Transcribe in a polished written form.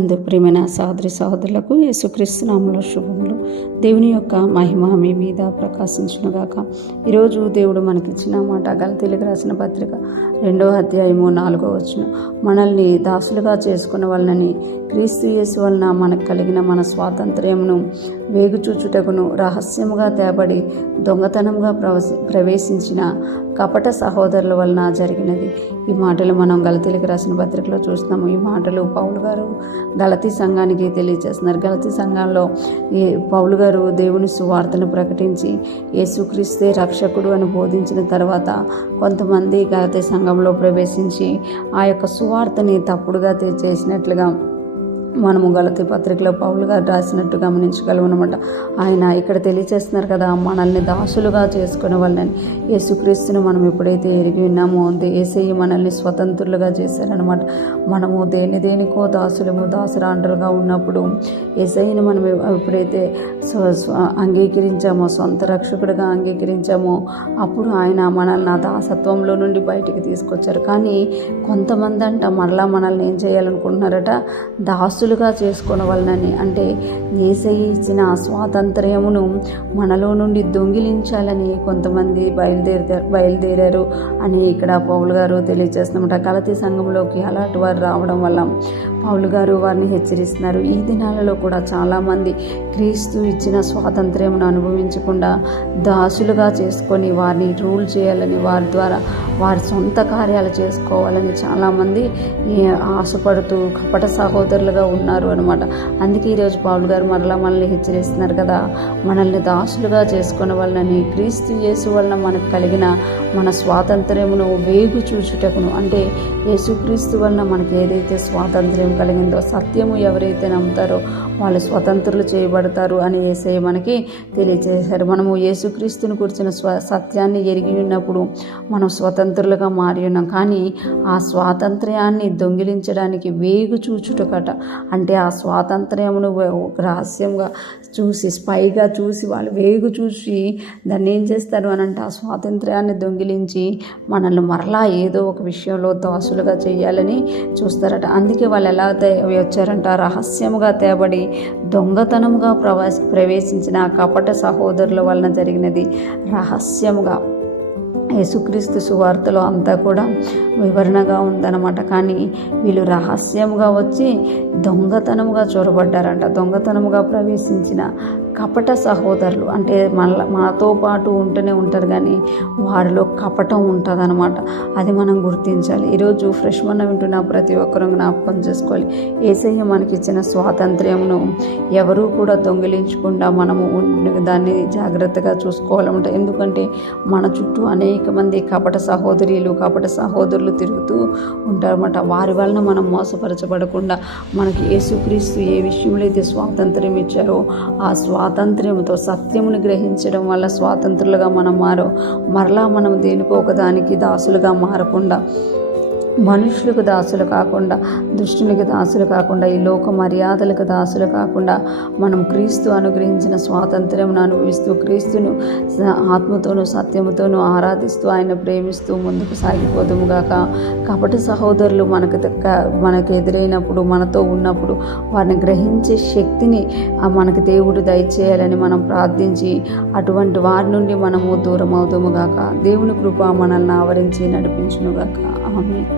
అందుకు ప్రియమైన సహోదరి సహోదరులకు యేసుక్రీస్తు నామములో శుభములు. దేవుని యొక్క మహిమ మీ మీద ప్రకాశించునుగాక. ఈరోజు దేవుడు మనకిచ్చిన మాట గలతీయులకు రాసిన పత్రిక 2వ అధ్యాయము 4వ వచనం. మనల్ని దాసులుగా చేసుకున్న వాళ్ళని క్రీస్తు యేసు వలన మనకు కలిగిన మన స్వాతంత్ర్యమును వేగుచూచుటకును రహస్యముగా తేబడి దొంగతనముగా ప్రవేశించిన కపట సహోదరుల వలన జరిగినది. ఈ మాటలు మనం గలతీయులకు రాసిన పత్రికలో చూస్తున్నాము. ఈ మాటలు పౌలు గారు గలతీ సంఘానికి తెలియజేస్తున్నారు. గలతీ సంఘంలో ఈ పౌలు గారు దేవుని సువార్తను ప్రకటించి యేసుక్రీస్తే రక్షకుడు అని బోధించిన తర్వాత కొంతమంది గలతీ సంఘంలో ప్రవేశించి ఆ యొక్క సువార్తని తప్పుడుగా చేసినట్లుగా మనము గలతీ పత్రికలో పౌలు గారు రాసినట్టు గమనించగలమన్నమాట. ఆయన ఇక్కడ తెలియచేస్తున్నారు కదా, మనల్ని దాసులుగా చేసుకునే వాళ్ళని యేసుక్రీస్తును మనం ఎప్పుడైతే ఎరిగి ఉన్నామో యేసయ్య మనల్ని స్వతంత్రులుగా చేశారనమాట. మనము దేనికో దాసురాండ్రులుగా ఉన్నప్పుడు యేసయ్యని మనం ఎప్పుడైతే అంగీకరించామో, సొంత రక్షకుడిగా అంగీకరించామో, అప్పుడు ఆయన మనల్ని ఆ దాసత్వంలో నుండి బయటికి తీసుకొచ్చారు. కానీ కొంతమంది అంట మరలా మనల్ని ఏం చేయాలనుకుంటున్నారట, దాసులుగా చేసుకునే వాళ్ళని, అంటే యేసయ్య ఇచ్చిన స్వాతంత్ర్యమును మనలో నుండి దొంగిలించాలని కొంతమంది బయలుదేరారు అని ఇక్కడ పౌలు గారు తెలియజేస్తున్నమాట. గలతీ సంఘంలోకి అలాంటి వారు రావడం వల్ల పౌలు గారు వారిని హెచ్చరిస్తున్నారు. ఈ దినాలలో కూడా చాలామంది క్రీస్తు ఇచ్చిన స్వాతంత్ర్యమును అనుభవించకుండా దాసులుగా చేసుకొని వారిని రూల్ చేయాలని, వారి ద్వారా వారి సొంత కార్యాలు చేసుకోవాలని చాలామంది ఆశపడుతూ కపట సహోదరులుగా ఉన్నారు అనమాట. అందుకే ఈరోజు పౌలు గారు మరలా మనల్ని హెచ్చరిస్తున్నారు కదా, మనల్ని దాసులుగా చేసుకునే వాళ్ళని క్రీస్తు యేసు వలన మనకు కలిగిన మన స్వాతంత్ర్యమును వేగు చూచుటకును, అంటే యేసుక్రీస్తు వలన మనకి ఏదైతే స్వాతంత్ర్యం కలిగిందో, సత్యము ఎవరైతే నమ్ముతారో వాళ్ళు స్వతంత్రులు చేయబడతారు అని యేసయ్య మనకి తెలియజేశారు. మనము యేసుక్రీస్తుని కూర్చిన సత్యాన్ని ఎరిగి ఉన్నప్పుడు మనం స్వతంత్రులుగా మారి ఉన్నాం. కానీ ఆ స్వాతంత్ర్యాన్ని దొంగిలించడానికి వేగు చూచుటకట, అంటే ఆ స్వాతంత్ర్యమును రహస్యంగా చూసి స్పైగా చూసి వాళ్ళు వేగు చూసి దాన్ని ఏం చేస్తారు అని అంటే ఆ స్వాతంత్ర్యాన్ని దొంగిలించి మనల్ని మరలా ఏదో ఒక విషయంలో దాసులుగా చేయాలని చూస్తారట. అందుకే వాళ్ళు ఎలా వచ్చారంట, రహస్యముగా తేబడి దొంగతనముగా ప్రవేశించిన కపట సహోదరుల వలన జరిగినది. రహస్యముగా యేసుక్రీస్తు సువార్తలో అంతా కూడా వివరణగా ఉందన్నమాట. కానీ వీళ్ళు రహస్యంగా వచ్చి దొంగతనముగా చొరబడ్డారంట. దొంగతనముగా ప్రవేశించిన కపట సహోదరులు, అంటే మనతో పాటు ఉంటూనే ఉంటారు కానీ వారిలో కపటం ఉంటుంది అనమాట. అది మనం గుర్తించాలి. ఈరోజు ఫ్రెష్ మన వింటున్న ప్రతి ఒక్కరూ జ్ఞాపకం చేసుకోవాలి, యేసయ్య మనకిచ్చిన స్వాతంత్ర్యమును ఎవరూ కూడా దొంగిలించకుండా మనము దాన్ని జాగ్రత్తగా చూసుకోవాలన్నమాట. ఎందుకంటే మన చుట్టూ అనేక మంది కపట సహోదరులు కపట సహోదరులు తిరుగుతూ ఉంటారన్నమాట. వారి వలన మనం మోసపరచబడకుండా మనకి యేసుక్రీస్తు ఏ విషయంలో అయితే స్వాతంత్ర్యం ఇచ్చారో ఆ స్వాతంత్ర్యంతో సత్యమును గ్రహించడం వల్ల స్వాతంత్రులుగా మనం మరలా మనం దేనికో ఒకదానికి దాసులుగా మారకుండా, మనుషులకు దాసులు కాకుండా, దుష్టునికి దాసులు కాకుండా, ఈ లోక మర్యాదలకు దాసులు కాకుండా మనం క్రీస్తు అనుగ్రహించిన స్వాతంత్ర్యమును అనుభవిస్తూ క్రీస్తును ఆత్మతోనూ సత్యముతోనూ ఆరాధిస్తూ ఆయన ప్రేమిస్తూ ముందుకు సాగిపోదుముగాక. కపట సహోదరులు మనకు ఎదురైనప్పుడు, మనతో ఉన్నప్పుడు వారిని గ్రహించే శక్తిని మనకు దేవుడు దయచేయాలని మనం ప్రార్థించి అటువంటి వారి నుండి మనము దూరం అవుదుముగాక. దేవుని కృప మనల్ని ఆవరించి నడిపించునుగాక. ఆమేన్.